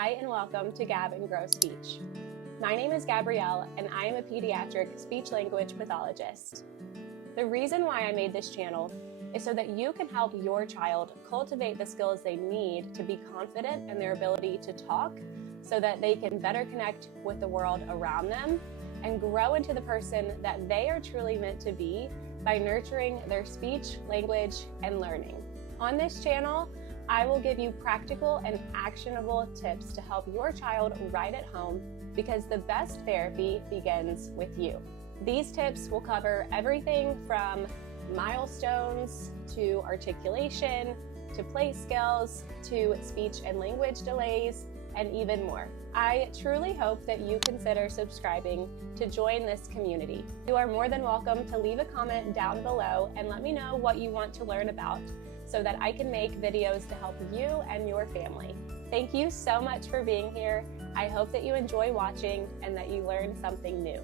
Hi and welcome to Gab and Grow Speech. My name is Gabrielle and I am a pediatric speech-language pathologist. The reason why I made this channel is so that you can help your child cultivate the skills they need to be confident in their ability to talk so that they can better connect with the world around them and grow into the person that they are truly meant to be by nurturing their speech, language, and learning. On this channel, I will give you practical and actionable tips to help your child right at home because the best therapy begins with you. These tips will cover everything from milestones to articulation, to play skills, to speech and language delays, and even more. I truly hope that you consider subscribing to join this community. You are more than welcome to leave a comment down below and let me know what you want to learn about so that I can make videos to help you and your family. Thank you so much for being here. I hope that you enjoy watching and that you learn something new.